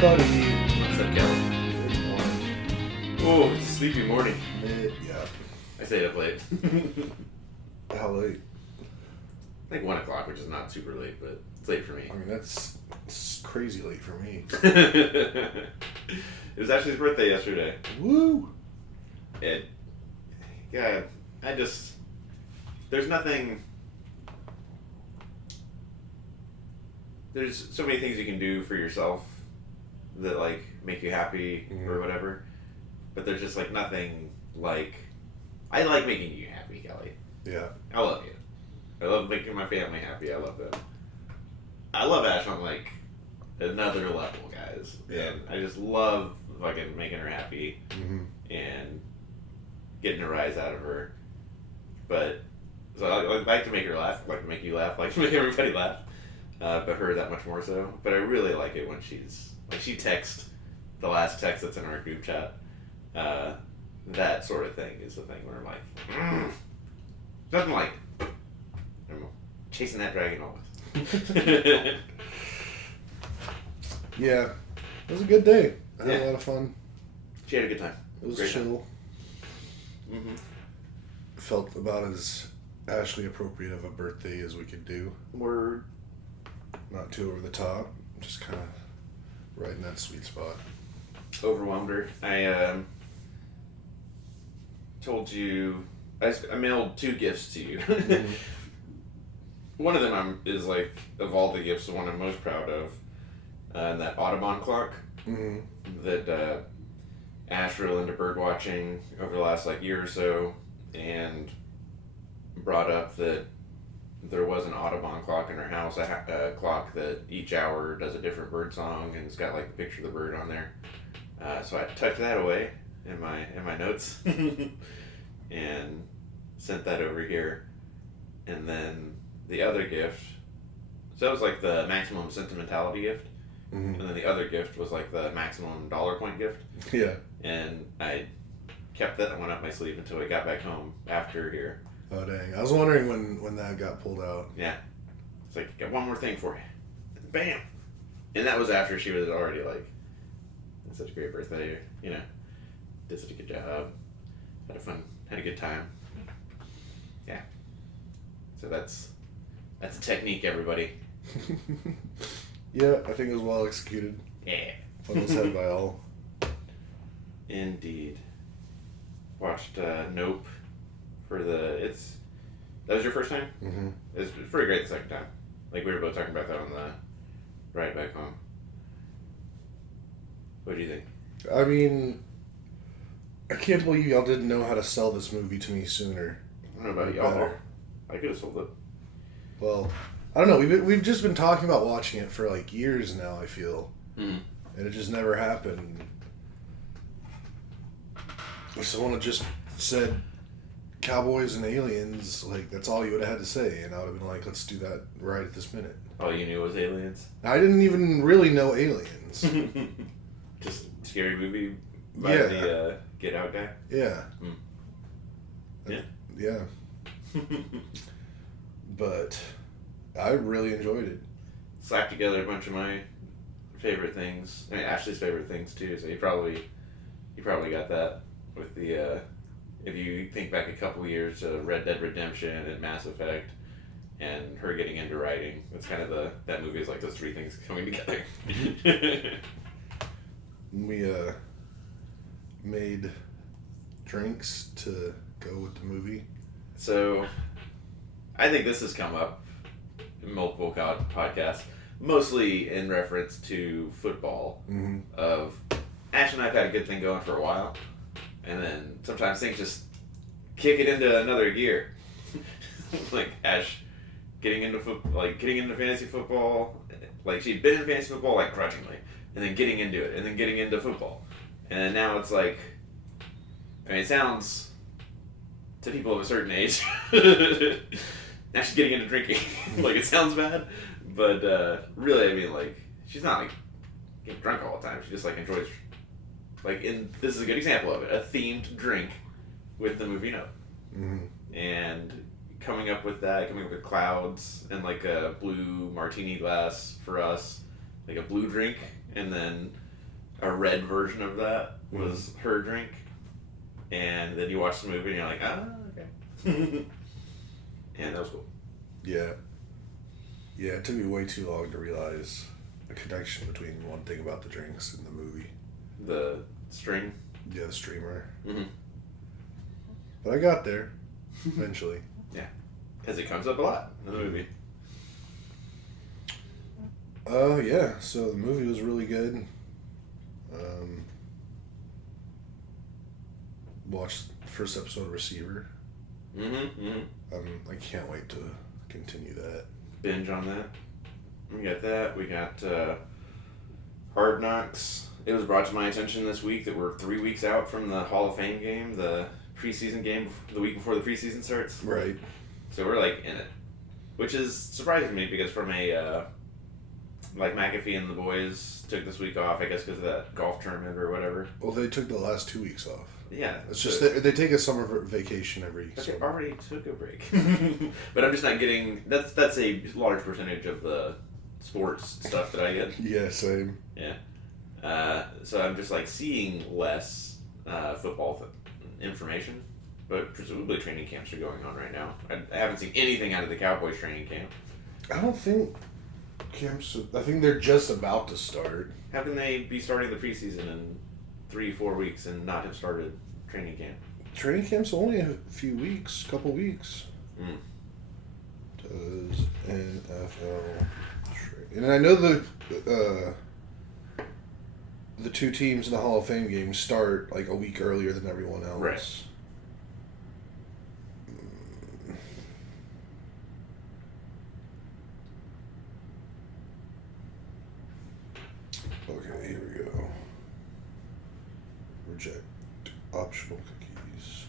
buddy. What's up, Kelly? Good morning. Oh, it's a sleepy morning. Yeah. I stayed up late. How late? I think 1 o'clock, which is not super late, but it's late for me. I mean, it's crazy late for me. It was actually his birthday yesterday. Woo! Yeah, there's nothing, there's so many things you can do for yourself that, like, make you happy or whatever, but there's just, like, nothing, like, I like making you happy, Kelly. Yeah. I love you. I love making my family happy. I love them. I love Ash on, like, another level, guys. Yeah. And I just love fucking making her happy Mm-hmm. and getting a rise out of her. But, so I like to make her laugh, like to make you laugh, like to make everybody laugh. But her that much more so. But I really like it when she texts the last text that's in our group chat. That sort of thing is the thing where I'm like, nothing like, I'm chasing that dragon always. Yeah. It was a good day. I had Yeah. a lot of fun. She had a good time. It was Great chill. Mm-hmm. Felt about as Ashley appropriate of a birthday as we could do. Word. Not too over the top. Just kind of right in that sweet spot. Overwhelmed her. I told you, I mailed 2 gifts to you. Mm-hmm. One of them is like, of all the gifts, the one I'm most proud of, and that Audubon clock Mm-hmm. that Ash really into bird watching over the last like year or so, and brought up that there was an Audubon clock in her house, a clock that each hour does a different bird song, and it's got like the picture of the bird on there. So I tucked that away in my notes and sent that over here. And then the other gift, so it was like the maximum sentimentality gift. Mm-hmm. And then the other gift was like the maximum dollar point gift. Yeah. And I kept that one up my sleeve until I got back home after here. Oh, dang. I was wondering when that got pulled out. Yeah. It's like, got one more thing for you. And bam! And that was after she was already like, had such a great birthday, you know, did such a good job, had a good time. Yeah. So that's a technique, everybody. Yeah, I think it was well executed. Yeah. Fun was had by all. Indeed. Watched Nope for that was your first time? Mm-hmm. It's pretty great the second time. Like, we were both talking about that on the ride back home. What do you think? I mean, I can't believe y'all didn't know how to sell this movie to me sooner. I don't know about Or y'all. better. I could have sold it. Well, I don't know. We've just been talking about watching it for like years now, I feel. Mm. And it just never happened. If someone had just said Cowboys and Aliens, like, that's all you would have had to say. And I would have been like, let's do that right at this minute. All you knew was aliens. I didn't even really know Aliens. Just scary movie by Yeah. the Get Out guy. Yeah. Yeah. Yeah. But I really enjoyed it. Slapped together a bunch of my favorite things. I mean, Ashley's favorite things too. So you probably got that with the. If you think back a couple years to Red Dead Redemption and Mass Effect, and her getting into writing, it's kind of that movie is like those 3 things coming together. We made drinks to go with the movie. So, I think this has come up in multiple podcasts, mostly in reference to football. Mm-hmm. Of Ash and I've had a good thing going for a while, and then sometimes things just kick it into another gear. Like Ash getting into fantasy football, like she'd been in fantasy football like grudgingly, and then getting into it, and then getting into football, and now it's like, I mean, it sounds to people of a certain age. Now she's getting into drinking. Like, it sounds bad, but really, I mean, like, she's not like getting drunk all the time. She just like enjoys, like, this is a good example of it, a themed drink with the movie Nope. Mm-hmm. And coming up with clouds and like a blue martini glass for us, like a blue drink, and then a red version of that was her drink, and then you watch the movie and you're like, okay. And that was cool. Yeah. Yeah, it took me way too long to realize the connection between one thing about the drinks and the movie. The string? Yeah, the streamer. Mm-hmm. But I got there, eventually. Yeah. Because it comes up a lot in the movie. Yeah, so the movie was really good. Watched the first episode of Receiver. I can't wait to continue that. Binge on that. We got that. We got Hard Knocks. It was brought to my attention this week that we're 3 weeks out from the Hall of Fame game, the preseason game, the week before the preseason starts. Right. So we're like in it, which is surprising to me because from a like McAfee and the boys took this week off, I guess because of that golf tournament or whatever. Well, they took the last 2 weeks off. Yeah, it's just they take a summer vacation every. But they already took a break. But I'm just not getting. That's a large percentage of the sports stuff that I get. Yeah, same. Yeah. So I'm just like seeing less football information, but presumably training camps are going on right now. I haven't seen anything out of the Cowboys training camp. I don't think camps. I think they're just about to start. How can they be starting the preseason in 3-4 weeks and not have started training camp? Training camp's only a few weeks, couple weeks. Does NFL train? And I know the two teams in the Hall of Fame game start like a week earlier than everyone else. Right. Okay, here we go. Reject optional cookies.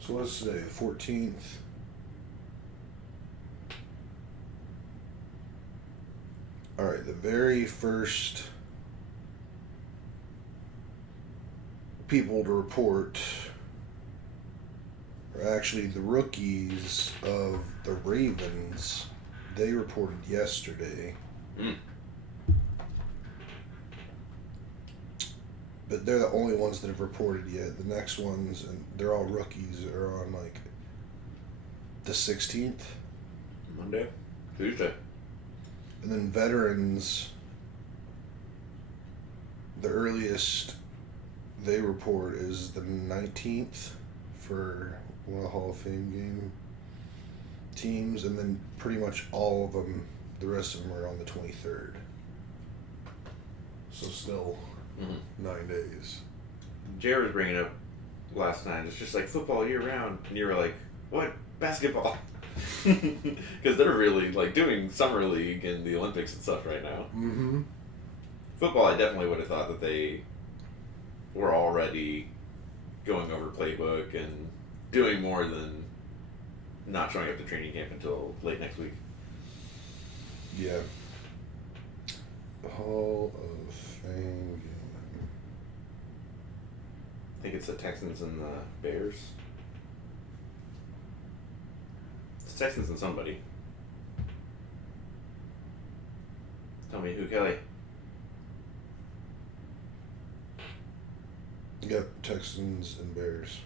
So what is today? The 14th. Alright, the very first people to report are actually the rookies of the Ravens. They reported yesterday. But they're the only ones that have reported yet. The next ones, and they're all rookies, are on like the 16th. Monday? Tuesday. And then veterans, the earliest they report is the 19th for one of the Hall of Fame game teams, and then pretty much all of them, the rest of them are on the 23rd. So still 9 days. Jared was bringing up last night, it's just like football year round, and you were like, what? Basketball? Because they're really like doing summer league and the Olympics and stuff right now. Football, I definitely would have thought that they were already going over playbook and doing more than not showing up to training camp until late next week. Yeah. Hall of Fame. I think it's the Texans and the Bears. It's Texans and somebody. Tell me who, Kelly. You got Texans and Bears.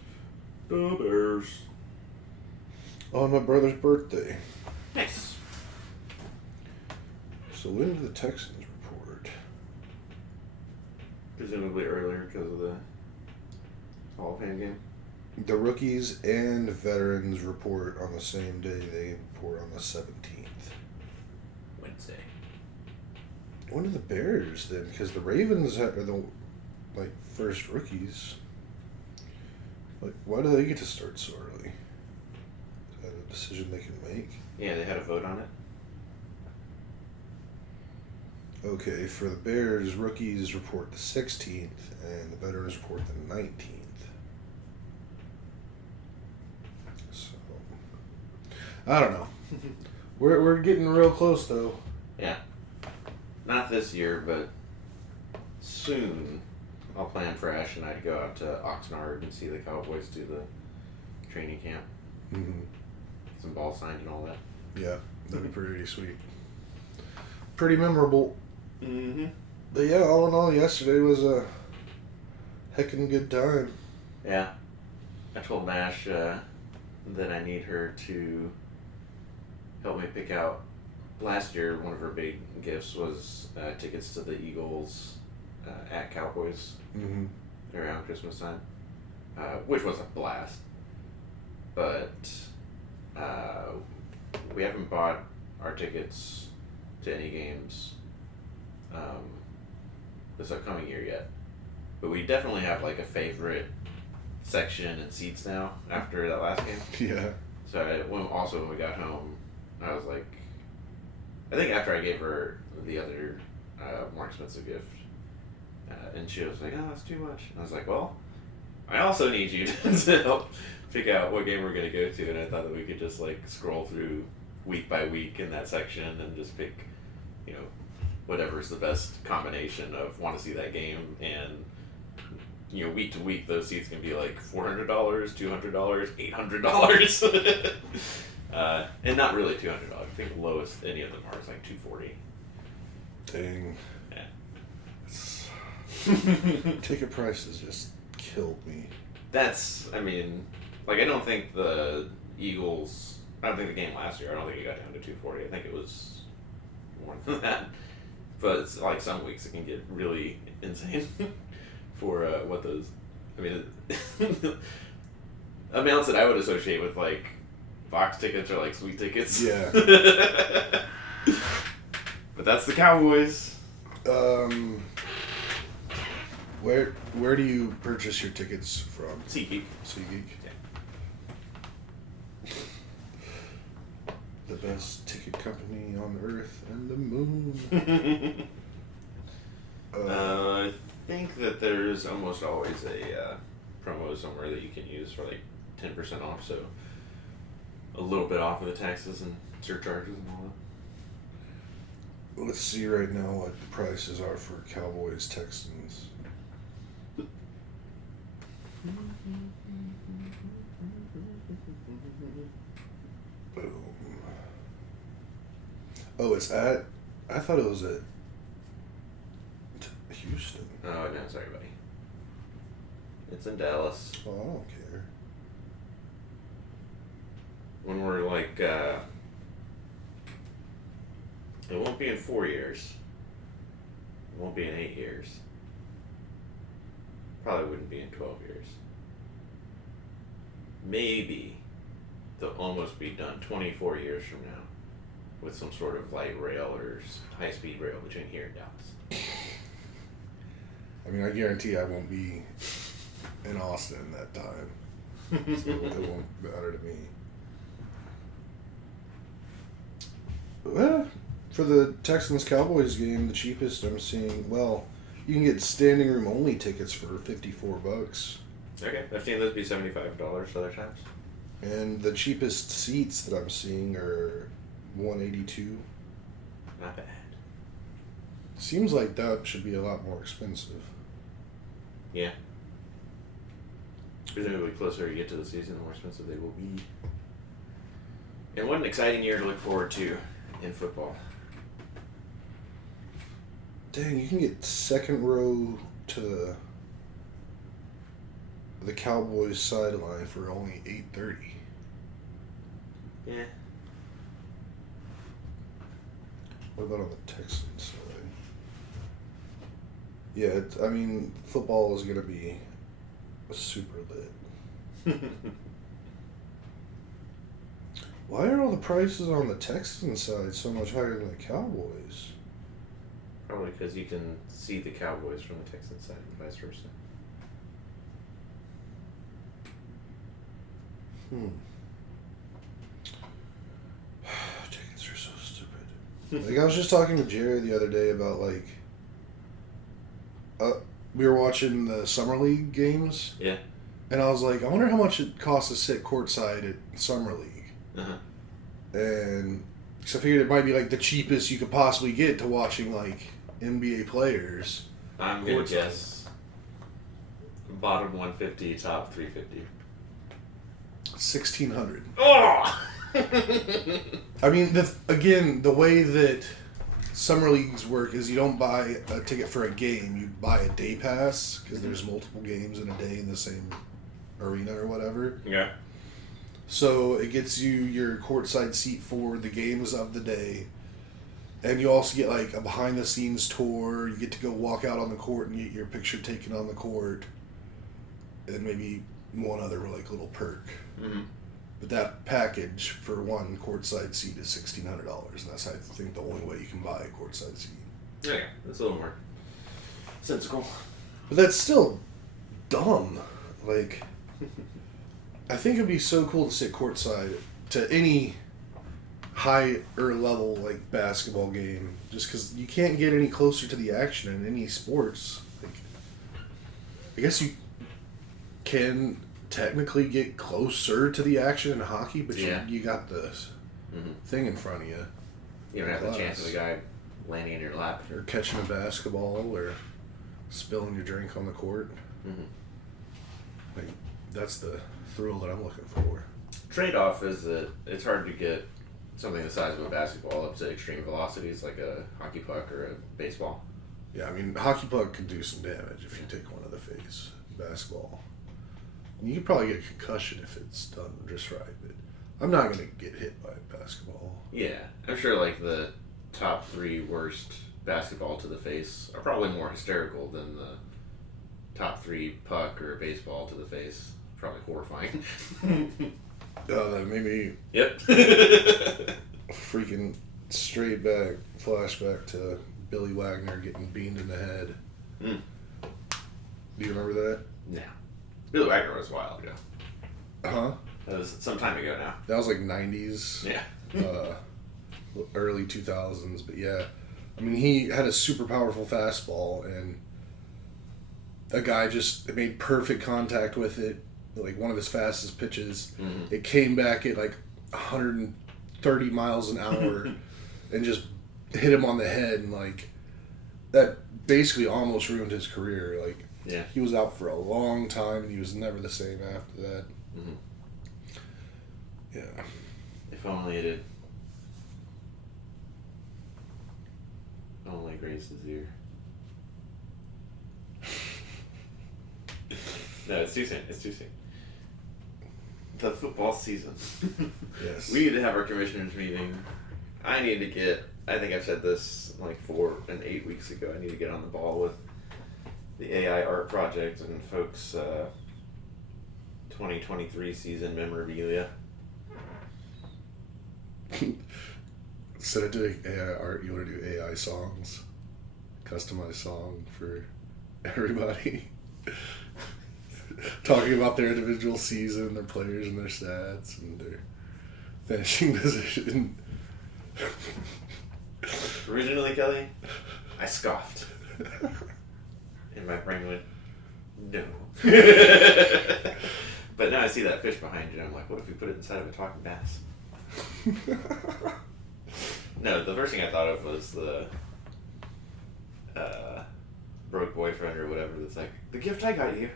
The Bears. On my brother's birthday. Nice. So when did the Texans report? Presumably earlier because of the Hall of Fame game. The rookies and veterans report on the same day. They report on the 17th. Wednesday. When are the Bears then? Because the Ravens are the first rookies. Like, why do they get to start so early? Is that a decision they can make? Yeah, they had a vote on it. Okay, for the Bears, rookies report the 16th, and the veterans report the 19th. So, I don't know. We're getting real close, though. Yeah. Not this year, but soon I'll plan for Ash and I to go out to Oxnard and see the Cowboys do the training camp. Mm-hmm. Some ball signed and all that. Yeah, that'd be pretty sweet. pretty memorable. Mm-hmm. But yeah, all in all, yesterday was a heckin' good time. Yeah. I told Nash that I need her to help me pick out. Last year, one of her big gifts was tickets to the Eagles at Cowboys Mm-hmm. around Christmas time, which was a blast. But we haven't bought our tickets to any games this upcoming year yet. But we definitely have like a favorite section and seats now after that last game. Yeah. So when we got home, I was like, I think after I gave her the other more expensive gift, and she was like, "Oh, that's too much." And I was like, "Well, I also need you to help pick out what game we're gonna go to." And I thought that we could just like scroll through week by week in that section and just pick, you know, whatever's the best combination of want to see that game. And you know, week to week, those seats can be like $400, $200, $800, and not really $200. I think the lowest any of them are is like $240. Dang. Yeah. Ticket prices just killed me. I mean, like I don't think the Eagles. I don't think the game last year. I don't think it got down to $240. I think it was more than that. But it's like some weeks it can get really insane. For what those, I mean, amounts that I would associate with like box tickets or like sweet tickets. Yeah. But that's the Cowboys. Where do you purchase your tickets from? SeatGeek. SeatGeek. Yeah. The best ticket company on Earth and the moon. I think that there's almost always a promo somewhere that you can use for like 10% off, so a little bit off of the taxes and surcharges and all that. Let's see right now what the prices are for Cowboys Texans. Boom. Oh, it's at. I thought it was at Houston. Oh no, sorry, buddy. It's in Dallas. Oh, I don't care. When we're like, it won't be in 4 years. It won't be in 8 years. Probably wouldn't be in 12 years. Maybe they'll almost be done 24 years from now with some sort of light rail or high-speed rail between here and Dallas. I mean, I guarantee I won't be in Austin that time. So it won't matter to me. Well, for the Texans Cowboys game, the cheapest I'm seeing, well, you can get standing room only tickets for $54. Okay, I've seen those be $75 other times. And the cheapest seats that I'm seeing are $182. Not bad. Seems like that should be a lot more expensive. Yeah. Presumably closer you get to the season, the more expensive they will be. And what an exciting year to look forward to in football. Dang, you can get second row to the Cowboys sideline for only $8.30. Yeah. What about on the Texans side? Yeah, I mean, football is gonna be super lit. Why are all the prices on the Texans side so much higher than the Cowboys? Probably because you can see the Cowboys from the Texans side and vice versa. Tickets are so stupid. Like, I was just talking to Jerry the other day about, like, we were watching the Summer League games. Yeah. And I was like, I wonder how much it costs to sit courtside at Summer League. Uh-huh. And because I figured it might be, like, the cheapest you could possibly get to watching, like, NBA players. I'm going to guess bottom 150, top 350. $1,600. Oh! I mean, again, the way that summer leagues work is you don't buy a ticket for a game, you buy a day pass because there's multiple games in a day in the same arena or whatever. Yeah. So it gets you your courtside seat for the games of the day. And you also get like a behind the scenes tour. You get to go walk out on the court and get your picture taken on the court. And maybe one other like little perk. Mm-hmm. But that package for one courtside seat is $1,600. And that's, I think, the only way you can buy a courtside seat. Yeah, that's a little more sensible. But that's still dumb. Like, I think it'd be so cool to sit courtside to any higher level like basketball game, just because you can't get any closer to the action in any sports. Like, I guess you can technically get closer to the action in hockey, but you got this thing in front of you. You don't have the chance of a guy landing in your lap or catching a basketball or spilling your drink on the court. Mm-hmm. Like, that's the thrill that I'm looking for. Trade-off is that it's hard to get something the size of a basketball up to extreme velocities like a hockey puck or a baseball. Yeah, I mean, hockey puck could do some damage if you take one to the face. Basketball, you could probably get a concussion if it's done just right, but I'm not going to get hit by a basketball. Yeah, I'm sure like the top 3 worst basketball to the face are probably more hysterical than the top 3 puck or baseball to the face. Probably horrifying. That made me Yep. freaking straight back, flashback to Billy Wagner getting beamed in the head. Mm. Do you remember that? No. Billy Wagner was a while ago. Huh? That was some time ago now. That was like 90s. Yeah. Early 2000s, but yeah. I mean, he had a super powerful fastball, and a guy just made perfect contact with it, like one of his fastest pitches. Mm-hmm. It came back at like 130 miles an hour and just hit him on the head, and like that basically almost ruined his career. Like, yeah, he was out for a long time, and he was never the same after that. Mm-hmm. Yeah. If only it had only grazed his ear. No, it's too soon. It's too soon. The football season. Yes. We need to have our commissioners meeting. I need to get, I think I've said this like 4 and 8 weeks ago, I need to get on the ball with the AI art project and folks' 2023 season memorabilia. Instead of doing AI art, you want to do AI songs. Customized song for everybody. Talking about their individual season, their players and their stats, and their finishing position. Originally, Kelly, I scoffed. And my brain went, no. But now I see that fish behind you, and I'm like, what if we put it inside of a talking bass? No, the first thing I thought of was the broke boyfriend or whatever that's like, the gift I got you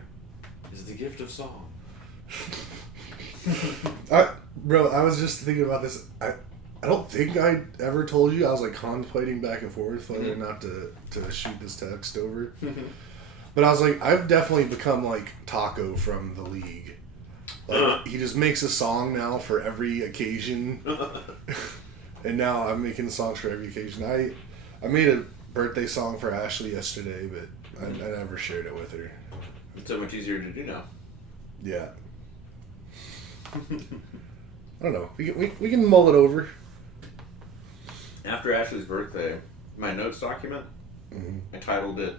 is the gift of song. Bro, I was just thinking about this. I don't think I ever told you. I was like contemplating back and forth whether or not to shoot this text over. But I was like, I've definitely become like Taco from the league. Like, he just makes a song now for every occasion. And now I'm making songs for every occasion. I made a birthday song for Ashley yesterday, but I never shared it with her. It's so much easier to do now. Yeah. I don't know. We can mull it over. After Ashley's birthday, my notes document, I titled it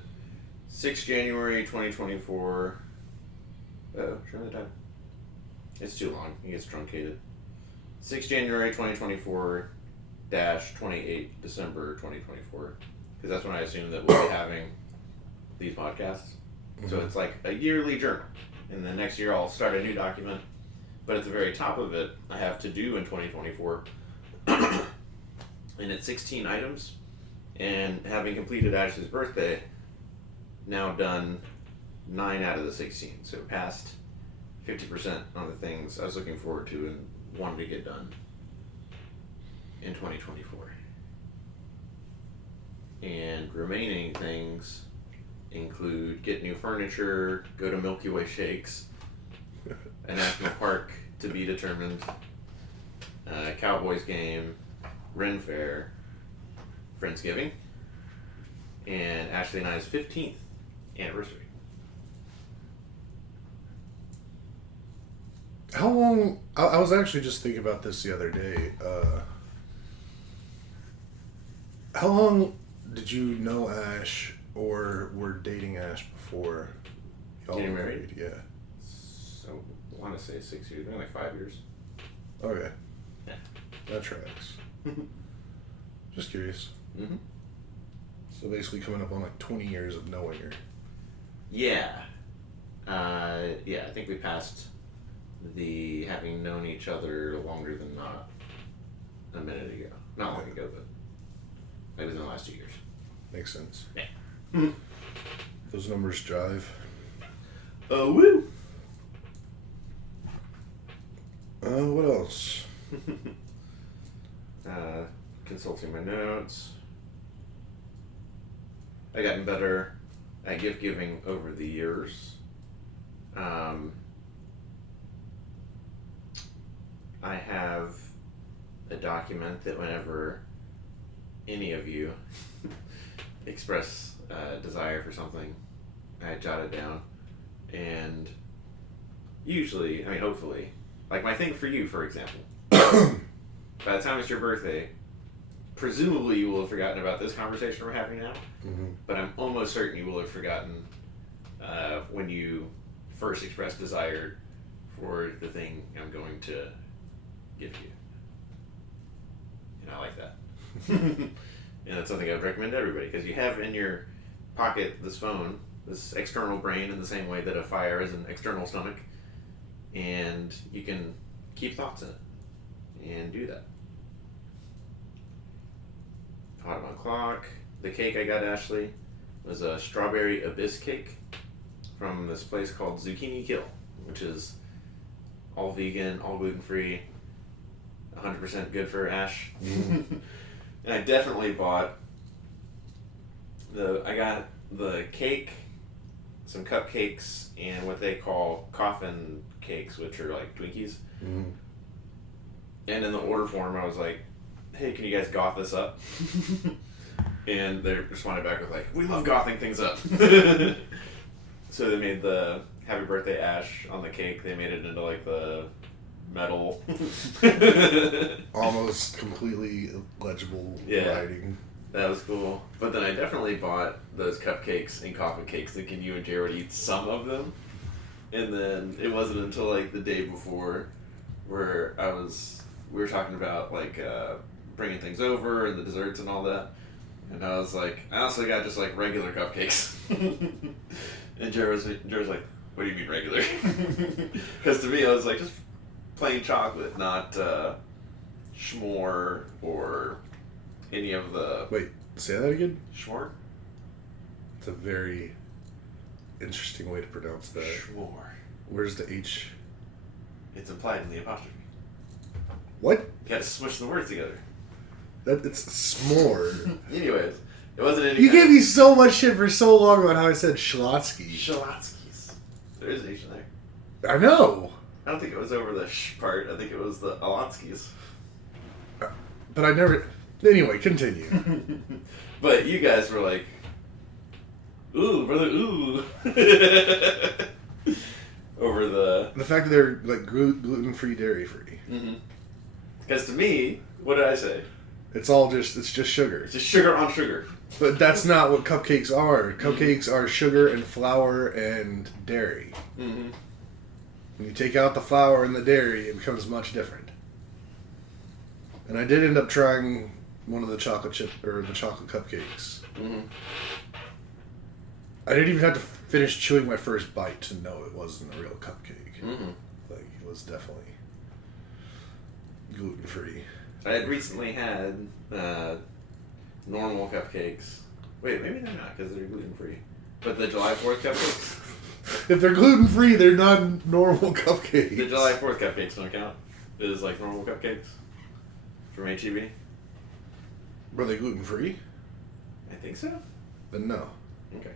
6 January 2024. Oh, show me the time. It's too long. It gets truncated. 6 January 2024 28 December 2024. Because that's when I assume that we'll be having these podcasts. So it's like a yearly journal. And the next year I'll start a new document. But at the very top of it, I have to do in 2024. And it's 16 items. And having completed Ashley's birthday, now done 9 out of the 16. So passed 50% on the things I was looking forward to and wanted to get done in 2024. And remaining things include get new furniture, go to Milky Way Shakes, a national park to be determined, Cowboys game, Ren Fair, Friendsgiving, and Ashley and I's 15th anniversary. How long? I was actually just thinking about this the other day. How long did you know Ash or were dating Ash before y'all Getting were married? Yeah. So, I want to say 6 years, maybe like 5 years. Okay. Yeah. That tracks. Just curious. Mm-hmm. So basically coming up on like 20 years of knowing her. Yeah. Yeah, I think we passed the having known each other longer than not a minute ago. Not long ago, but maybe in the last 2 years. Makes sense. Yeah. Those numbers jive. Oh, woo! What else? Consulting my notes. I've gotten better at gift giving over the years. I have a document that whenever any of you express a desire for something, I jot it down. And usually, I mean, hopefully, like my thing for you, for example, by the time it's your birthday, presumably you will have forgotten about this conversation we're having now, Mm-hmm. but I'm almost certain you will have forgotten when you first expressed desire for the thing I'm going to give you. And I like that. And that's something I would recommend to everybody, because you have in your pocket this phone, this external brain, in the same way that a fire is an external stomach, and you can keep thoughts in it and do that. Audubon clock. The cake I got Ashley was a strawberry abyss cake from this place called Zucchini Kill, which is all vegan, all gluten free, 100% good for Ash. Mm-hmm. And I definitely bought I got the cake, some cupcakes, and what they call coffin cakes, which are like Twinkies. Mm-hmm. And in the order form, I was like, hey, can you guys goth this up? And they responded back with like, we love gothing things up. So they made the happy birthday Ash on the cake. They made it into like the metal. Almost completely legible Yeah. writing. That was cool. But then I definitely bought those cupcakes and coffin cakes thinking you and Jay would eat some of them. And then it wasn't until like the day before where we were talking about like bringing things over and the desserts and all that. And I was like, I also got just like regular cupcakes. And Jared was like, what do you mean regular? Because to me I was like, just plain chocolate, not s'more or any of the... Wait, say that again? S'more? It's a very interesting way to pronounce that. S'more. Where's the H? It's implied in the apostrophe. What? You gotta smush the words together. It's s'more. Anyways, it wasn't any You kind gave me so much shit for so long about how I said Schlotsky. Schlotzky's. There is an H in there. I know. I don't think it was over the sh part. I think it was the Alotskis. But I never... Anyway, continue. But you guys were like, ooh, brother, ooh. Over the... The fact that they're like gluten-free, dairy-free. Because to me, what did I say? It's just sugar. It's just sugar on sugar. But that's not what cupcakes are. Cupcakes are sugar and flour and dairy. Mm-hmm. When you take out the flour and the dairy, it becomes much different. And I did end up trying one of the chocolate cupcakes. Mm-hmm. I didn't even have to finish chewing my first bite to know it wasn't a real cupcake. Mm-hmm. Like, it was definitely gluten-free. I had recently had normal cupcakes. Wait, maybe they're not because they're gluten-free. But the July 4th cupcakes? If they're gluten-free, they're not normal cupcakes. The July 4th cupcakes don't count. It is like normal cupcakes from H-E-B. Were they gluten-free? I think so. Then no. Okay.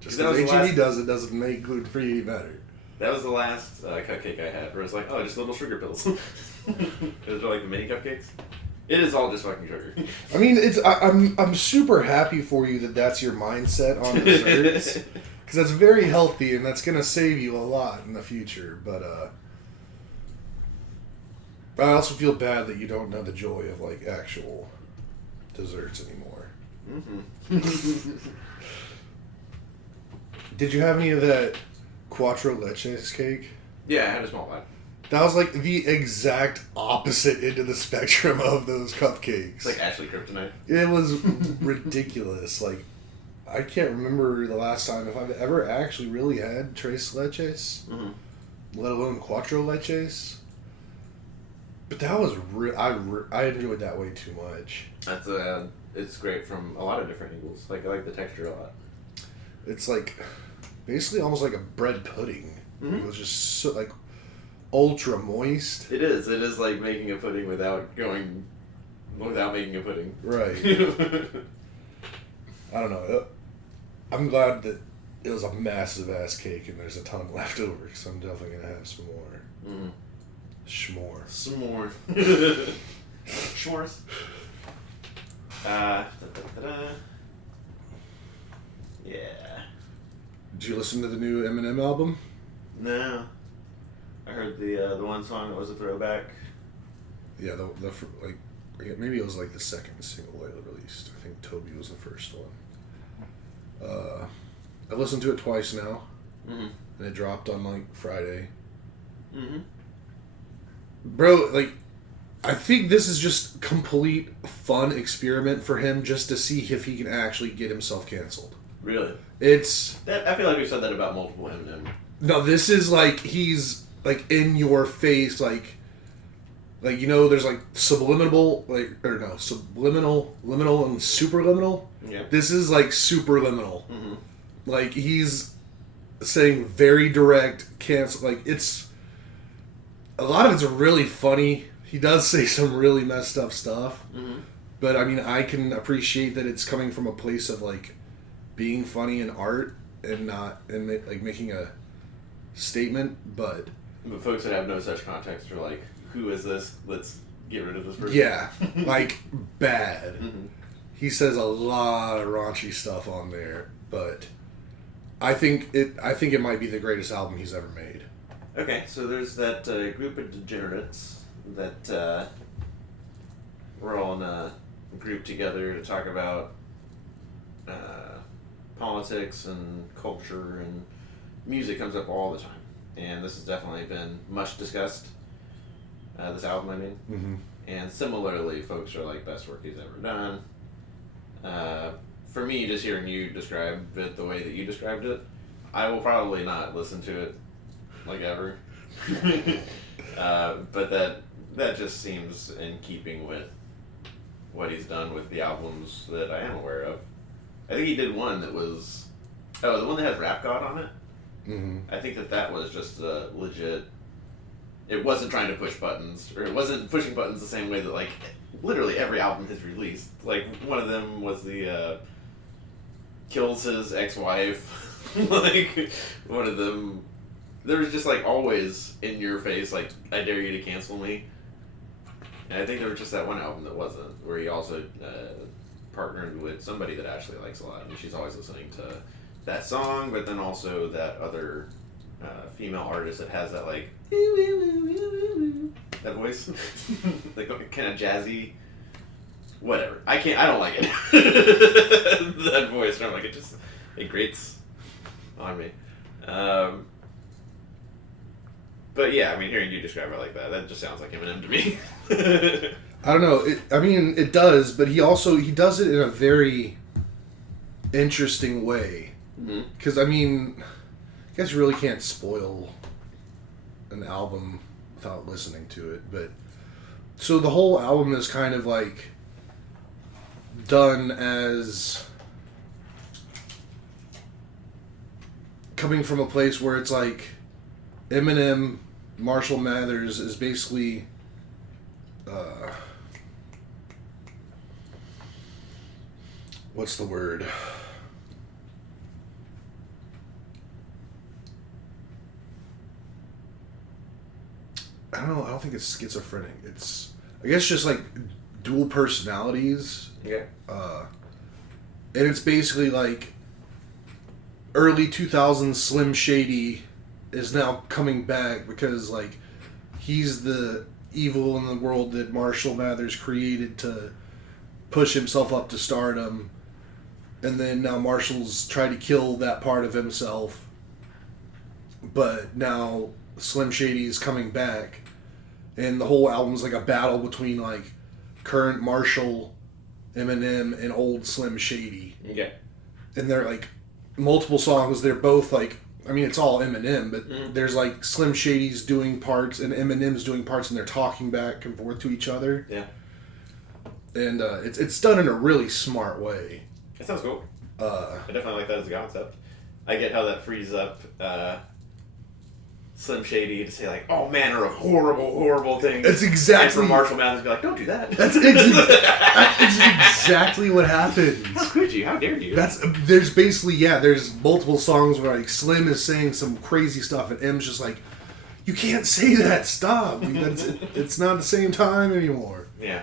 Just That was because the H-E-B last- does it doesn't make gluten free any better. That was the last cupcake I had, where it's like, oh, just little sugar pills. Those are like the mini cupcakes. It is all just fucking sugar. I mean, I'm super happy for you that that's your mindset on desserts, because that's very healthy and that's gonna save you a lot in the future. But I also feel bad that you don't know the joy of like actual desserts anymore. Mm-hmm. Did you have any of that Cuatro Leches cake? Yeah, I had a small bite. That was like the exact opposite end of the spectrum of those cupcakes. It's like Ashley Kryptonite. It was ridiculous. Like, I can't remember the last time if I've ever actually really had Tres Leches, Mm-hmm. let alone Cuatro Leches. But that was I enjoyed that way too much. That's it's great from a lot of different angles. Like I like the texture a lot. It's like basically almost like a bread pudding. Mm-hmm. It was just so like ultra moist. It is. It is like making a pudding without making a pudding. Right. I don't know. I'm glad that it was a massive ass cake and there's a ton left over because I'm definitely gonna have some more. Mm. S'more. Some more. S'mores. Yeah. Did you listen to the new Eminem album? No. I heard the one song that was a throwback. Yeah, like maybe it was like the second single they released. I think Toby was the first one. I listened to it twice now, Mm-hmm. and it dropped on like Friday. Mm-hmm. Bro, like, I think this is just complete fun experiment for him just to see if he can actually get himself canceled. Really? It's I feel like we've said that about multiple Eminem. no, this is like he's like in your face, like you know, there's like subliminal, liminal, and superliminal. Yeah. This is like superliminal. Mm-hmm. Like he's saying very direct cancel. Like it's a lot of it's really funny. He does say some really messed up stuff, Mm-hmm. but I mean, I can appreciate that it's coming from a place of like being funny in art and not like making a statement. But folks that have no such context are like, who is this? Let's get rid of this person. yeah, like bad. Mm-hmm. He says a lot of raunchy stuff on there, but I think it might be the greatest album he's ever made. Okay, so there's that group of degenerates that we're all in a group together to talk about politics and culture, and music comes up all the time. And this has definitely been much discussed, this album, I mean. Mm-hmm. And similarly, folks are like, best work he's ever done. For me, just hearing you describe it the way that you described it, I will probably not listen to it, like, ever. But that just seems in keeping with what he's done with the albums that I am aware of. I think he did one that was... Oh, the one that has Rap God on it? Mm-hmm. I think that was just a legit... It wasn't trying to push buttons, or it wasn't pushing buttons the same way that, like, literally every album has released. Like, one of them was the, kills his ex-wife. Like, one of them... There was just, like, always in your face, like, I dare you to cancel me. And I think there was just that one album that wasn't, where he also, partnered with somebody that Ashley likes a lot, and she's always listening to that song, but then also that other female artist that has that like that voice, like kind of jazzy, whatever. I don't like it. That voice, I'm like, it grates on me. But yeah, I mean, hearing you describe it like that just sounds like Eminem to me. I don't know. It does, but he does it in a very interesting way. Because, I mean, I guess you really can't spoil an album without listening to it. But so the whole album is kind of like done as coming from a place where it's like Eminem, Marshall Mathers is basically what's the word? I don't know. I don't think it's schizophrenic. It's, I guess, just like dual personalities. Yeah. And it's basically like early 2000s Slim Shady is now coming back because like he's the evil in the world that Marshall Mathers created to push himself up to stardom, and then now Marshall's tried to kill that part of himself, but now Slim Shady's coming back, and the whole album's like a battle between like current Marshall, Eminem, and old Slim Shady. Yeah. And they're like multiple songs. They're both like, I mean, it's all Eminem, but there's like Slim Shady's doing parts and Eminem's doing parts, and they're talking back and forth to each other. Yeah. And it's done in a really smart way. That sounds cool. I definitely like that as a concept. I get how that frees up Slim Shady to say like all manner of horrible things. It's exactly. And for Marshall Mathers to be like, don't do that. That's exactly what happens. How could you? How dare you? There's basically, there's multiple songs where like Slim is saying some crazy stuff and M's just like, you can't say that, stop. It's not the same time anymore. Yeah.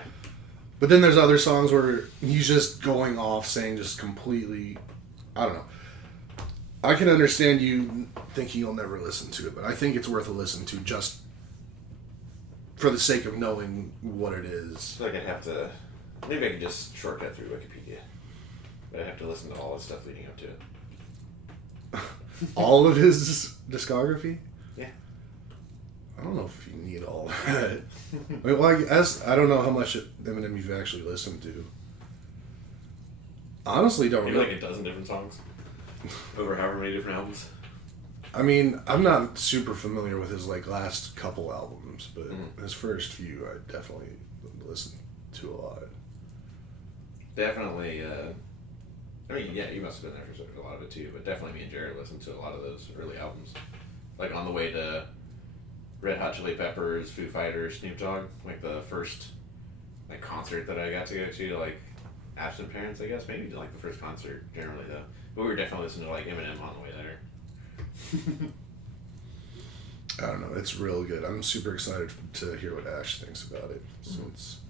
But then there's other songs where he's just going off saying just completely, I don't know. I can understand you thinking you'll never listen to it, but I think it's worth a listen to just for the sake of knowing what it is. I feel like I'd have to, maybe I could just shortcut through Wikipedia. But I'd have to listen to all the stuff leading up to it. All of his discography? Yeah. I don't know if you need all that. I mean, well, I don't know how much Eminem you've actually listened to. Honestly, don't Maybe know. like a dozen different songs. Over however many different albums. I mean, I'm not super familiar with his like last couple albums, but his first few I definitely listened to a lot. Definitely, I mean, yeah, you must have been there for a lot of it too, but definitely me and Jared listened to a lot of those early albums. Like on the way to Red Hot Chili Peppers, Foo Fighters, Snoop Dogg, like the first like concert that I got to go to, like absent parents, I guess, maybe like the first concert generally though. But we were definitely listening to like Eminem on the way there. I don't know. It's real good. I'm super excited to hear what Ash thinks about it, since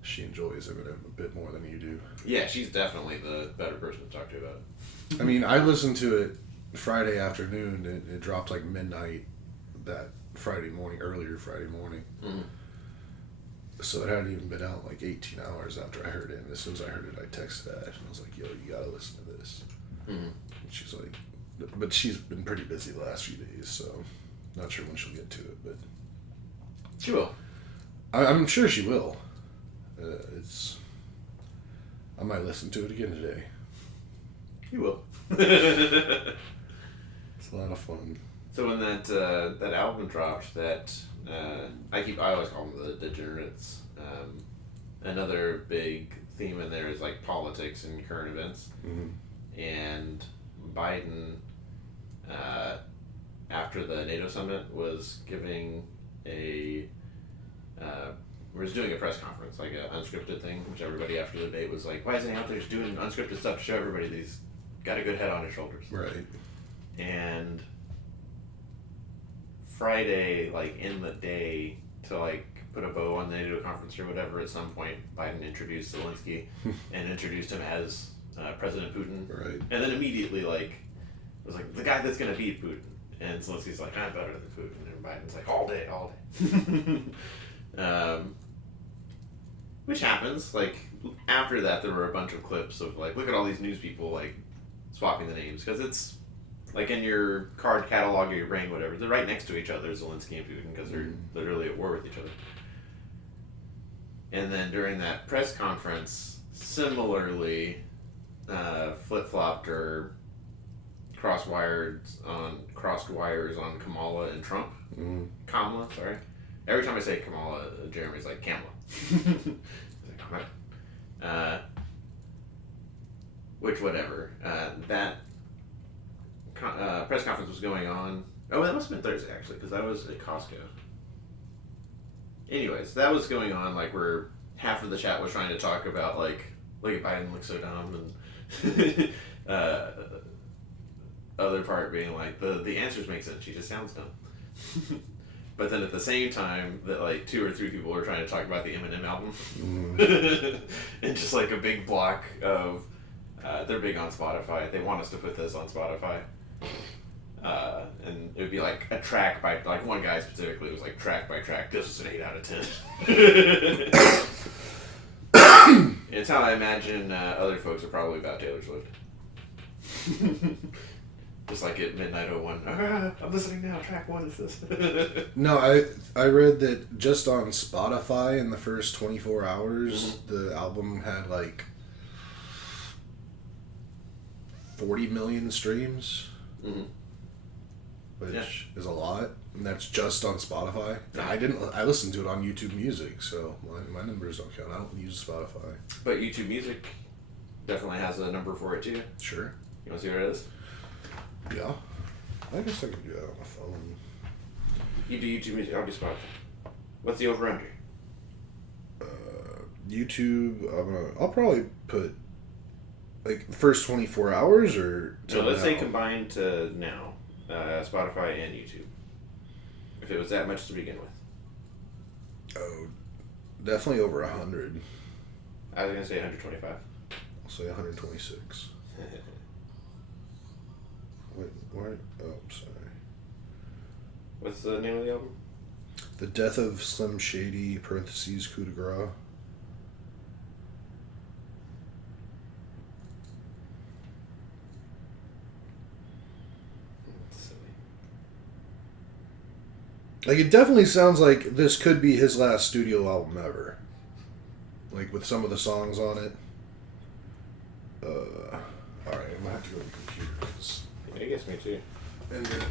she enjoys Eminem a bit more than you do. Yeah, she's definitely the better person to talk to about it. I mean, I listened to it Friday afternoon. It dropped like midnight that Friday morning, earlier Friday morning. So it hadn't even been out like 18 hours after I heard it. And as soon as I heard it, I texted Ash and I was like, yo, you gotta listen to this. And she's like, but she's been pretty busy the last few days, so not sure when she'll get to it, but She will. I'm sure she will. I might listen to it again today. You will. It's a lot of fun. So when that album dropped, I always call them the Degenerates. Another big theme in there is like politics and current events. And Biden, after the NATO summit, was giving was doing a press conference, like an unscripted thing, which everybody after the debate was like, why isn't he out there just doing unscripted stuff to show everybody that he's got a good head on his shoulders? Right. And Friday, like in the day, to like put a bow on the NATO conference or whatever, at some point Biden introduced Zelensky and introduced him as President Putin. Right. And then immediately like was like the guy that's gonna beat Putin. And Zelensky's like, I'm better than Putin, and Biden's like, all day. Which happens. Like after that, there were a bunch of clips of like, look at all these news people like swapping the names, because it's like in your card catalog or your brain, whatever, they're right next to each other, Zelensky and Putin, because they're literally at war with each other. And then during that press conference, similarly, flip-flopped or crossed wires on Kamala and Trump. Kamala, sorry. Every time I say Kamala, Jeremy's like, Kamala. He's like, all right. Which, whatever. That press conference was going on. Oh, that must have been Thursday, actually, because I was at Costco. Anyways, that was going on, like, where half of the chat was trying to talk about, like, Look at Biden looks so dumb, and other part being like the answers make sense. She just sounds dumb. But then at the same time, that like 2 or 3 people are trying to talk about the Eminem album, and just like a big block of they're big on Spotify. They want us to put this on Spotify. And it would be like a track by, like one guy specifically was like track by track, this is an 8 out of 10. It's how I imagine other folks are probably about Taylor Swift. Just like at Midnight 01, I'm listening now, track 1 is this. No, I read that just on Spotify in the first 24 hours, the album had like 40 million streams. Mm-hmm. Which is a lot, and that's just on Spotify. I listened to it on YouTube Music, so my numbers don't count. I don't use Spotify. But YouTube Music definitely has a number for it too. Sure. You want to see what it is? Yeah. I guess I could do that on my phone. You do YouTube Music, I'll do Spotify. What's the over-under? YouTube, I'll probably put, like, the first 24 hours, or... So let's say combined to now. Spotify and YouTube. If it was that much to begin with. Oh, definitely over 100. I was going to say 125. I'll say 126. Wait, what? Oh, I'm sorry. What's the name of the album? The Death of Slim Shady, parentheses, coup de grace. Like, it definitely sounds like this could be his last studio album ever. Like, with some of the songs on it. Alright, I'm gonna have to go to the computer. I guess me too. And the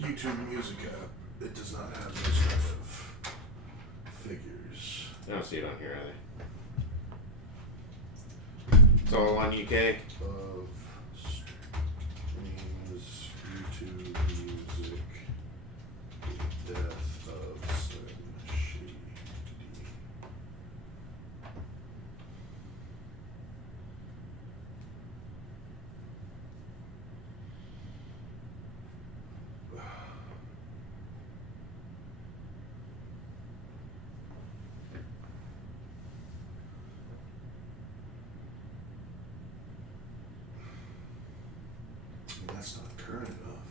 YouTube Music app, it does not have those kind of figures. I don't see it on here either. It's all on UK. Of streams, YouTube Music, Death of Slim Shady. That's not current enough.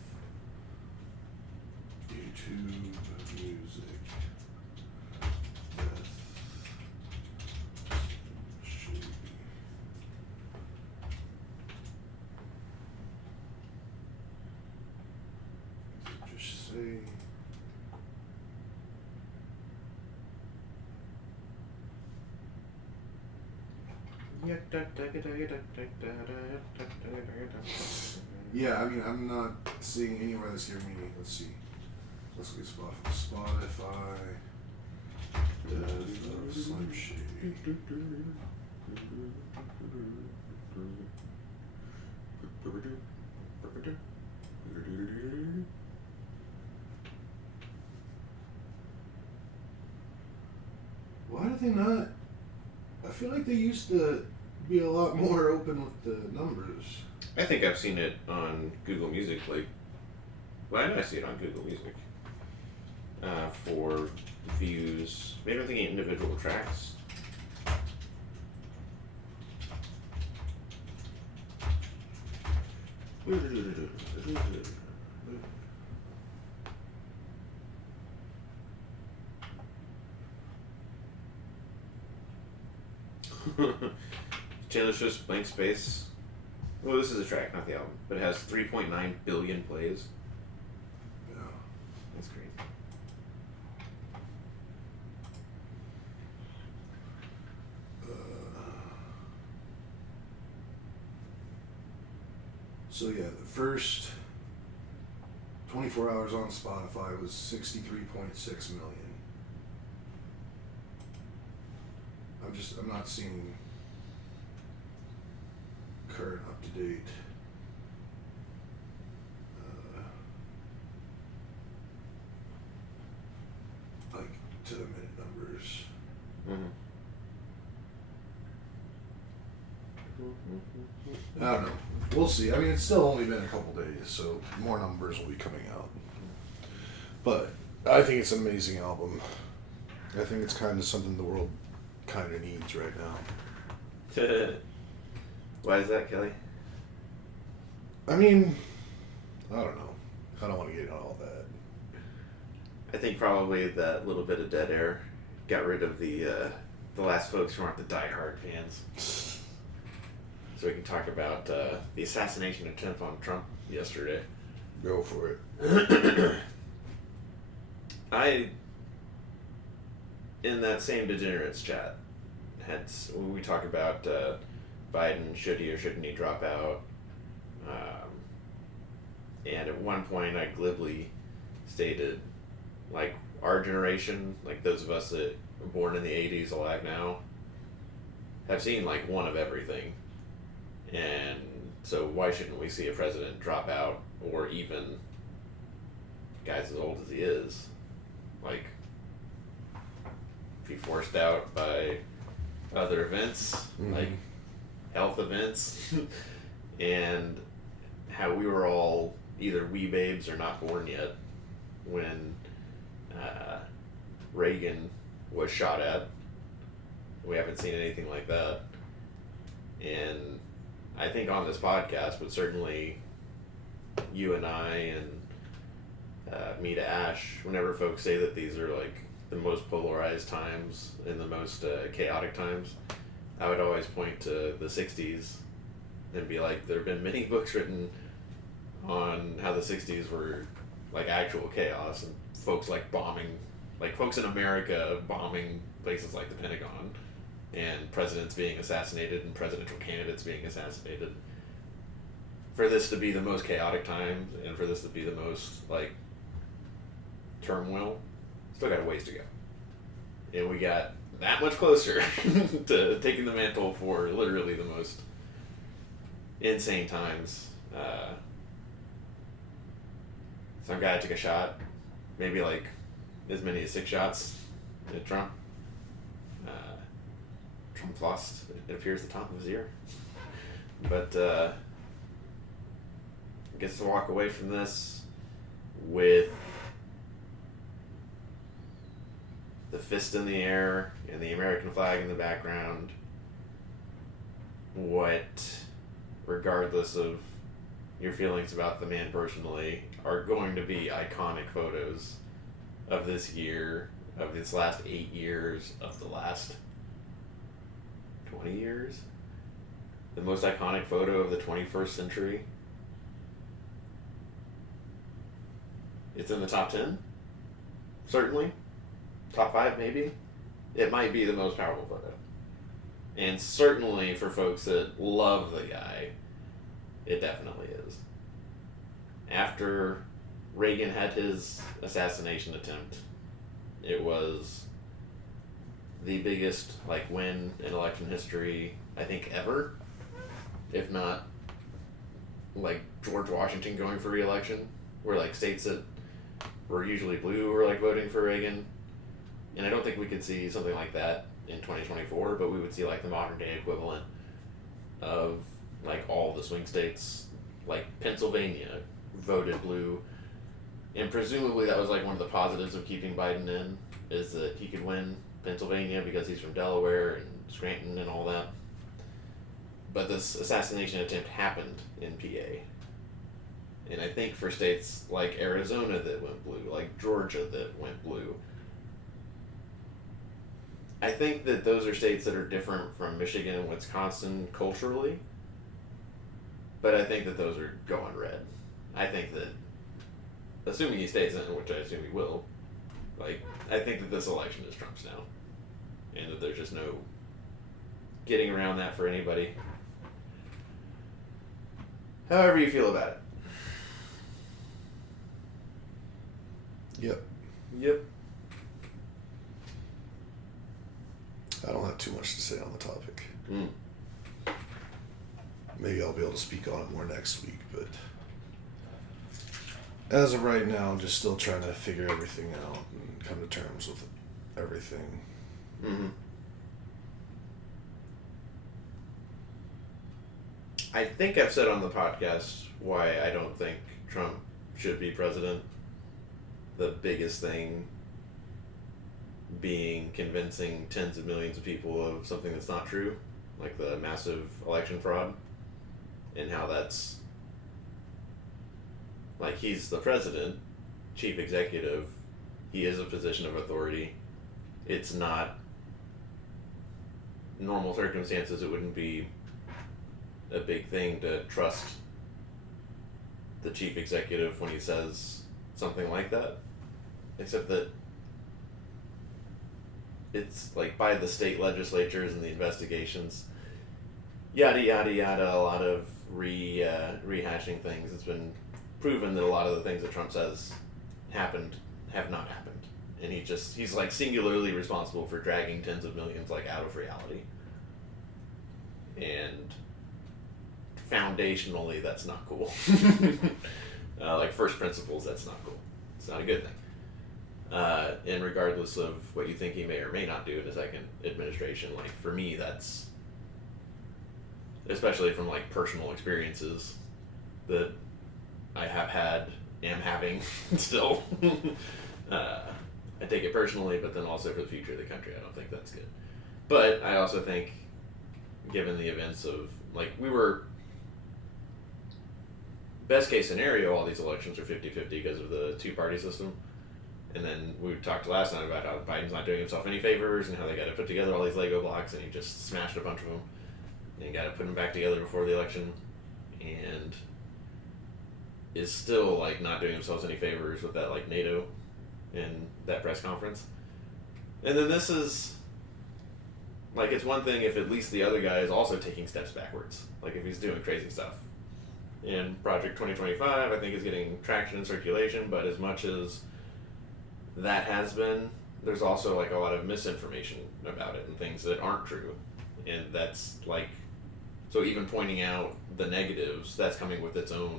YouTube Music. Death. Shady. Just say. Yeah, I mean, I'm not seeing anywhere that's giving me. Let's see. Let's get Spotify. Death of Slim Shady. Why do they not? I feel like they used to be a lot more open with the numbers. I think I've seen it on Google Music, like, well, I know I see it on Google Music, for views, maybe I'm thinking individual tracks. Taylor Swift's Blank Space. Well, this is a track, not the album, but it has 3.9 billion plays. Yeah. That's crazy. So yeah, the first 24 hours on Spotify was 63.6 million. I'm not seeing current up to date. Like to the minute numbers. Mm-hmm. I don't know. We'll see. I mean, it's still only been a couple days, so more numbers will be coming out. But I think it's an amazing album. I think it's kind of something the world kind of needs right now. Why is that, Kelly? I mean, I don't know. I don't want to get into all that. I think probably that little bit of dead air got rid of the last folks who aren't the diehard fans. So we can talk about the assassination attempt on Trump yesterday. Go for it. In that same degenerates chat, we talk about Biden, should he or shouldn't he drop out? And at one point I glibly stated, like, our generation, like those of us that were born in the 80s alive now, have seen like one of everything. And so why shouldn't we see a president drop out, or even guys as old as he is, like, be forced out by other events, like health events, and how we were all either wee babes or not born yet when Reagan was shot at. We haven't seen anything like that. And I think on this podcast, but certainly you and I and me to Ash, whenever folks say that these are like the most polarized times and the most chaotic times, I would always point to the 60s and be like, there have been many books written on how the 60s were like actual chaos, and folks like bombing, like folks in America bombing places like the Pentagon, and presidents being assassinated and presidential candidates being assassinated. For this to be the most chaotic time, and for this to be the most like turmoil, still got a ways to go. And we got that much closer to taking the mantle for literally the most insane times. Some guy took a shot, maybe like as many as 6 shots at Trump. Trump lost, it appears, the top of his ear. But gets to walk away from this with the fist in the air and the American flag in the background. What, regardless of your feelings about the man personally, are going to be iconic photos of this year, of this last 8 years, of the last 20 years. The most iconic photo of the 21st century. It's in the top 10, certainly. Top 5, maybe. It might be the most powerful photo. And certainly for folks that love the guy, it definitely is. After Reagan had his assassination attempt, it was the biggest like win in election history, I think, ever. If not like George Washington going for re-election, where like states that were usually blue were like voting for Reagan. And I don't think we could see something like that in 2024, but we would see like the modern day equivalent of like all the swing states, like Pennsylvania voted blue, and presumably that was like one of the positives of keeping Biden in, is that he could win Pennsylvania because he's from Delaware and Scranton and all that. But this assassination attempt happened in PA. And I think for states like Arizona that went blue, like Georgia that went blue, I think that those are states that are different from Michigan and Wisconsin culturally, but I think that those are going red. I think that, assuming he stays in, which I assume he will, like, I think that this election is Trump's now, and that there's just no getting around that for anybody. However you feel about it. Yep. Yep. I don't have too much to say on the topic. Mm. Maybe I'll be able to speak on it more next week, but as of right now, I'm just still trying to figure everything out and come to terms with everything. Mm-hmm. I think I've said on the podcast why I don't think Trump should be president. The biggest thing being convincing tens of millions of people of something that's not true, like the massive election fraud, and how that's like he's the president, chief executive, he is a position of authority. It's not normal circumstances, it wouldn't be a big thing to trust the chief executive when he says something like that, except that it's like by the state legislatures and the investigations, yada yada yada, a lot of rehashing things. It's been proven that a lot of the things that Trump says happened have not happened, and he's like singularly responsible for dragging tens of millions like out of reality. And foundationally, that's not cool. Like first principles, that's not cool. It's not a good thing. And regardless of what you think he may or may not do in his second administration, like for me, that's especially from like personal experiences that I have had, am having still. I take it personally, but then also for the future of the country, I don't think that's good. But I also think, given the events of like best case scenario, all these elections are 50-50 because of the two-party system. And then we talked last night about how Biden's not doing himself any favors and how they got to put together all these Lego blocks, and he just smashed a bunch of them. And got to put them back together before the election, and is still like not doing themselves any favors with that like NATO and that press conference. And then this is like, it's one thing if at least the other guy is also taking steps backwards, like if he's doing crazy stuff. And Project 2025, I think, is getting traction in circulation, but as much as that has been, there's also like a lot of misinformation about it and things that aren't true. And that's like, so even pointing out the negatives, that's coming with its own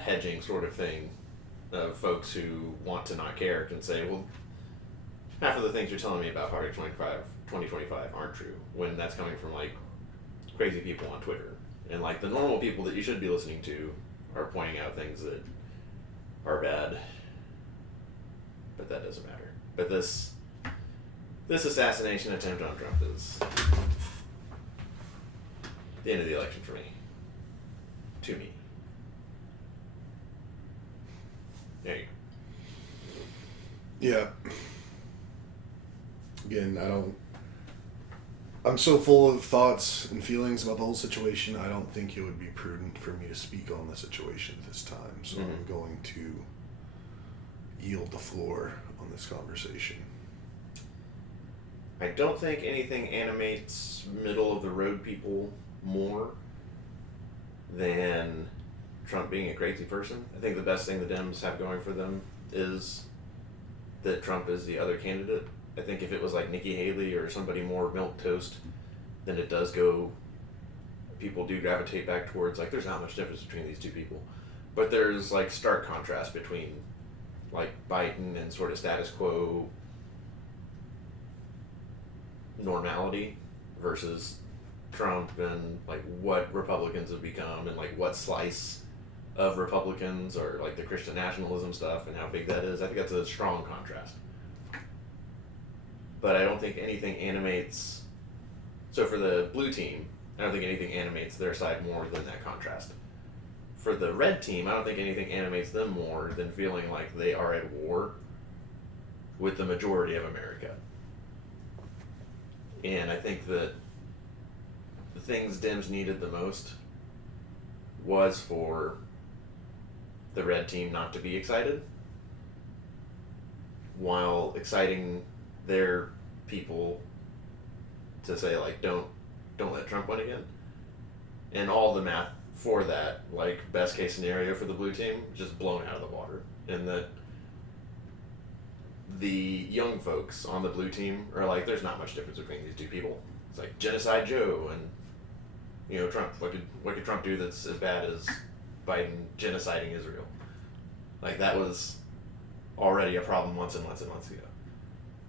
hedging sort of thing of folks who want to not care can say, well, half of the things you're telling me about Project 2025 aren't true, when that's coming from like crazy people on Twitter. And like the normal people that you should be listening to are pointing out things that are bad. But that doesn't matter. But this assassination attempt on Trump is the end of the election for me. To me. There you go. Yeah. Again, I'm so full of thoughts and feelings about the whole situation, I don't think it would be prudent for me to speak on the situation at this time. So I'm going to yield the floor on this conversation. I don't think anything animates middle of the road people more than Trump being a crazy person. I think the best thing the Dems have going for them is that Trump is the other candidate. I think if it was like Nikki Haley or somebody more milquetoast, then it does go, people do gravitate back towards, like, there's not much difference between these two people. But there's like stark contrast between like Biden and sort of status quo normality versus Trump and like what Republicans have become and like what slice of Republicans or like the Christian nationalism stuff and how big that is. I think that's a strong contrast. But I don't think anything animates, so for the blue team, I don't think anything animates their side more than that contrast. For the red team, I don't think anything animates them more than feeling like they are at war with the majority of America. And I think that the things Dems needed the most was for the red team not to be excited, while exciting their people to say like, don't let Trump win again. And all the math for that, like best case scenario for the blue team, just blown out of the water. And that the young folks on the blue team are like, there's not much difference between these two people. It's like Genocide Joe and, you know, Trump. What could Trump do that's as bad as Biden genociding Israel? Like, that was already a problem months and months and months ago.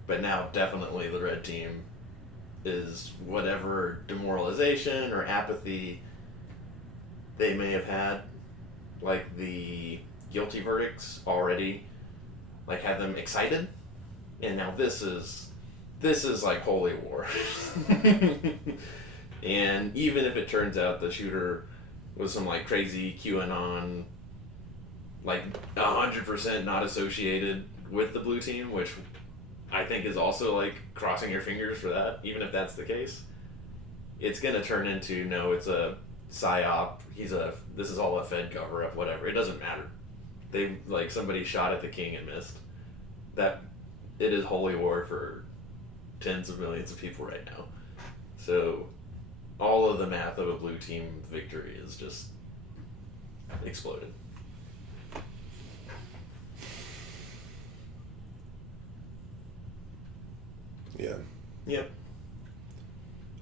But now definitely the red team is whatever demoralization or apathy they may have had, like the guilty verdicts already, like had them excited, and now this is like holy war. And even if it turns out the shooter was some like crazy QAnon, like 100% not associated with the blue team, which I think is also like crossing your fingers for that, even if that's the case, it's gonna turn into no, it's a psyop. This is all a Fed cover up, whatever. It doesn't matter. They like somebody shot at the king and missed. That it is holy war for tens of millions of people right now. So all of the math of a blue team victory is just exploded. Yeah. Yep.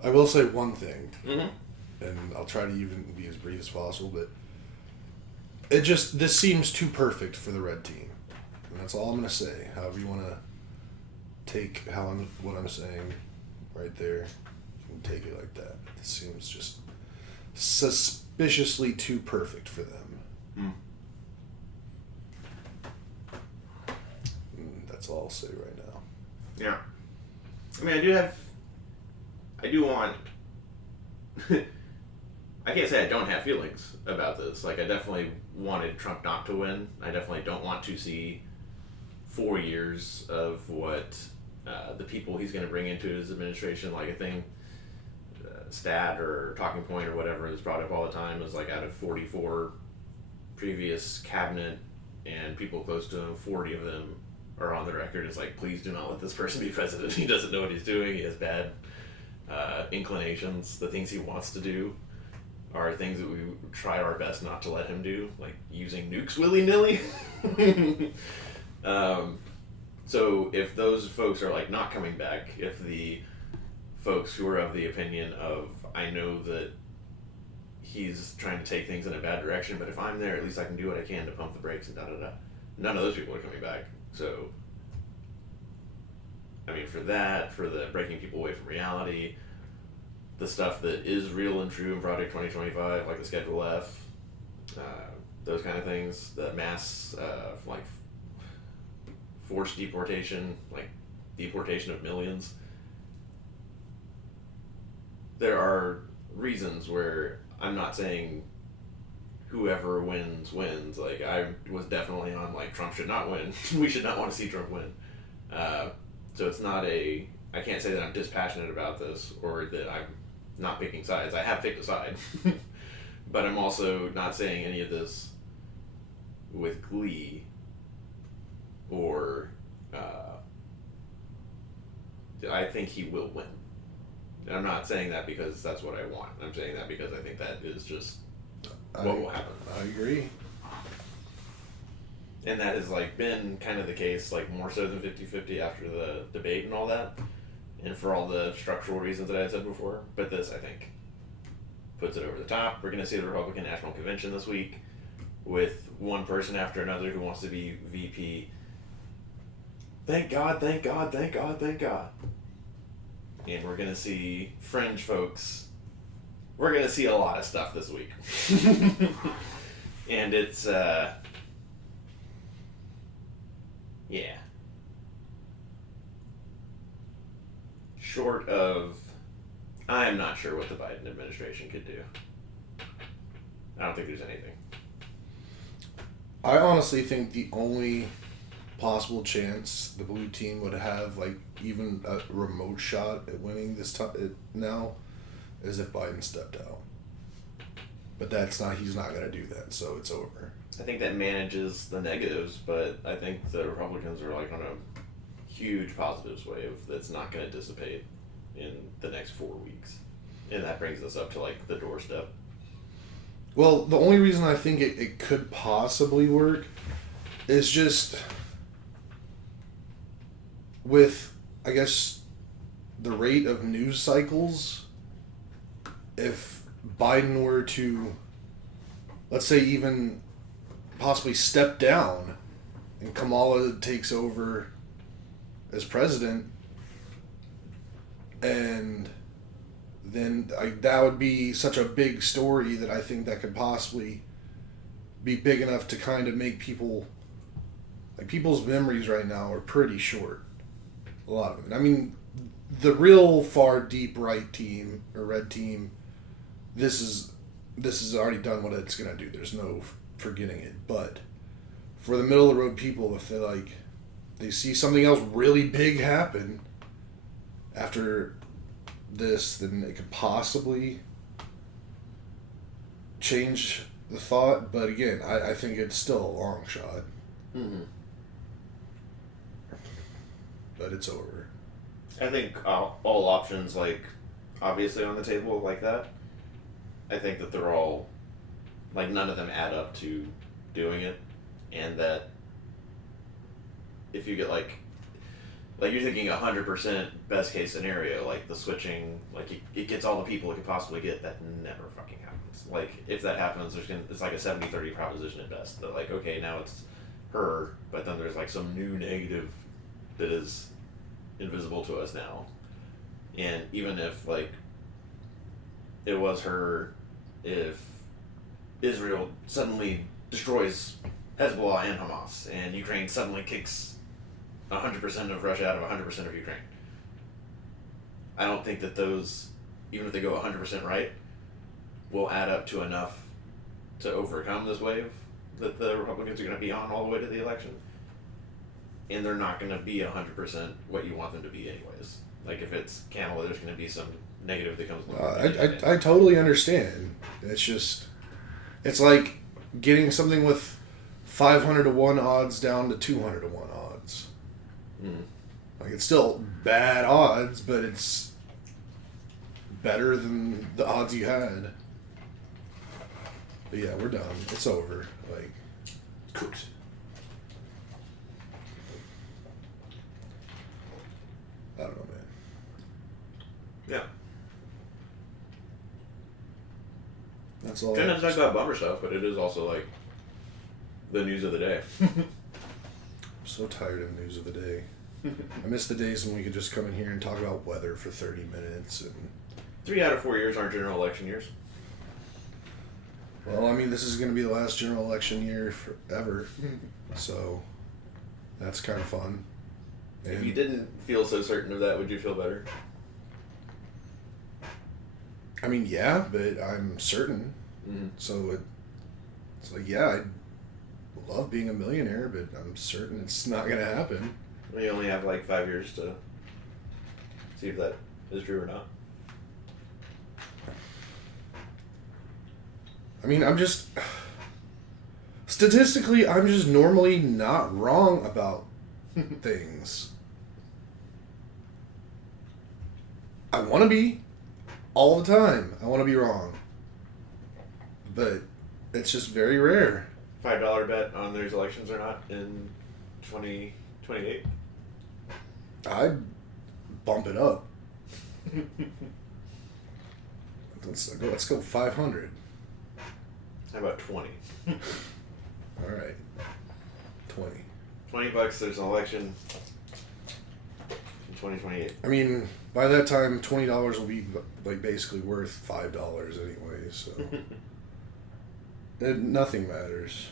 I will say one thing, Mm-hmm. and I'll try to even be as brief as possible, but this seems too perfect for the red team. And that's all I'm going to say. However you want to take what I'm saying right there, you can take it like that. It seems just suspiciously too perfect for them. Mm. And that's all I'll say right now. Yeah. I mean, I do want, I can't say I don't have feelings about this. Like, I definitely wanted Trump not to win. I definitely don't want to see 4 years of what the people he's going to bring into his administration, like a thing, stat or talking point or whatever is brought up all the time, is like out of 44 previous cabinet and people close to him, 40 of them are on the record as like, please do not let this person be president. He doesn't know what he's doing. He has bad inclinations. The things he wants to do are things that we try our best not to let him do, like using nukes willy-nilly. So if those folks are like not coming back, if the folks who are of the opinion of, I know that he's trying to take things in a bad direction, but if I'm there, at least I can do what I can to pump the brakes and da-da-da. None of those people are coming back. So, I mean, for the breaking people away from reality, the stuff that is real and true in Project 2025, like the Schedule F, those kind of things, the mass, like, forced deportation, like deportation of millions. There are reasons where I'm not saying whoever wins. Like, I was definitely on, like, Trump should not win. We should not want to see Trump win. So it's not I can't say that I'm dispassionate about this or that I'm not picking sides. I have picked a side. But I'm also not saying any of this with glee or I think he will win. And I'm not saying that because that's what I want. I'm saying that because I think that is just what will happen. I agree. And that has like been kind of the case, like more so than 50-50 after the debate and all that, and for all the structural reasons that I had said before. But this, I think, puts it over the top. We're going to see the Republican National Convention this week with one person after another who wants to be VP. Thank God, thank God, thank God, thank God. And we're going to see fringe folks. We're going to see a lot of stuff this week. And it's, yeah. Short of, I'm not sure what the Biden administration could do. I don't think there's anything. I honestly think the only possible chance the blue team would have, like even a remote shot at winning this time now, is if Biden stepped out. But he's not going to do that, so it's over. I think that manages the negatives, but I think the Republicans are like on a huge positives wave that's not going to dissipate in the next 4 weeks. And that brings us up to like the doorstep. Well, the only reason I think it could possibly work is just with, I guess, the rate of news cycles. If Biden were to, let's say, even possibly step down and Kamala takes over as president, And then that would be such a big story that I think that could possibly be big enough to kind of make people, like, people's memories right now are pretty short. A lot of it. I mean, the real far deep right team or red team, this has already done what it's gonna do. There's no forgetting it. But for the middle of the road people, if they see something else really big happen after this, then it could possibly change the thought. But again, I think it's still a long shot. Mm-hmm. But it's over. I think all options, like, obviously on the table like that, I think that they're all, like, none of them add up to doing it, and that if you get, like you're thinking 100% best case scenario, like the switching, like it gets all the people it could possibly get, that never fucking happens. Like, if that happens, it's like a 70-30 proposition at best. That, like, okay, now it's her, but then there's, like, some new negative that is invisible to us now. And even if, like, it was her, if Israel suddenly destroys Hezbollah and Hamas, and Ukraine suddenly kicks 100% of Russia out of 100% of Ukraine, I don't think that those, even if they go 100% right, will add up to enough to overcome this wave that the Republicans are going to be on all the way to the election. And they're not going to be 100% what you want them to be anyways. Like, if it's Kamala, there's going to be some negative that comes along. I totally understand. It's just, it's like getting something with 500 to 1 odds down to 200 to 1 odds. Mm. Like, it's still bad odds, but it's better than the odds you had. But yeah, we're done. It's over. Like, cooked. I don't know, man. Yeah. That's all. Kind of talk about bummer stuff, but it is also, like, the news of the day. I'm so tired of news of the day. I miss the days when we could just come in here and talk about weather for 30 minutes. And 3 out of 4 years aren't general election years. well, I mean, this is going to be the last general election year forever, so that's kind of fun. And If you didn't feel so certain of that, would you feel better? I mean, yeah, but I'm certain. Mm-hmm. So it's like, yeah, I love being a millionaire, but I'm certain it's not going to happen. You only have, like, 5 years to see if that is true or not. I mean, statistically, I'm just normally not wrong about things. I want to be all the time. I want to be wrong. But it's just very rare. $5 bet on there's elections or not in 2028. I'd bump it up. Let's go 500. How about 20? All right. 20. $20, there's an election in 2028. I mean, by that time, $20 will be like basically worth $5 anyway. So nothing matters.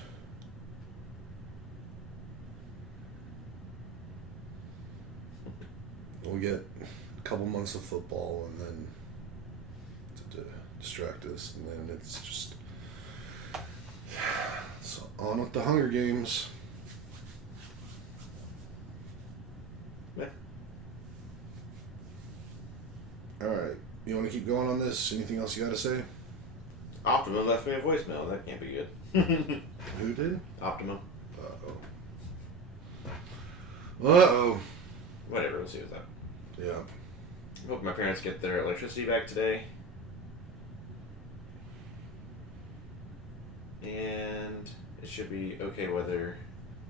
We'll get a couple months of football and then to distract us, and then it's just on with the Hunger Games. Yeah. All right. You want to keep going on this? Anything else you got to say? Optima left me a voicemail. That can't be good. Who did? Optima. Uh-oh. Whatever, let's see what's up. Yeah. Hope my parents get their electricity back today. And it should be okay weather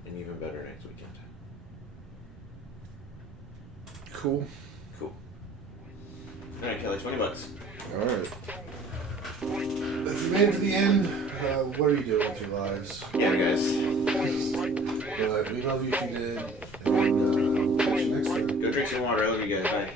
and even better next weekend. Cool. Cool. Alright, Kelly, $20. All right. If you made it to the end, what are you doing with your lives? Yeah, guys. But we love you if you did. And catch you next time. Go drink some water. I love you guys. Bye.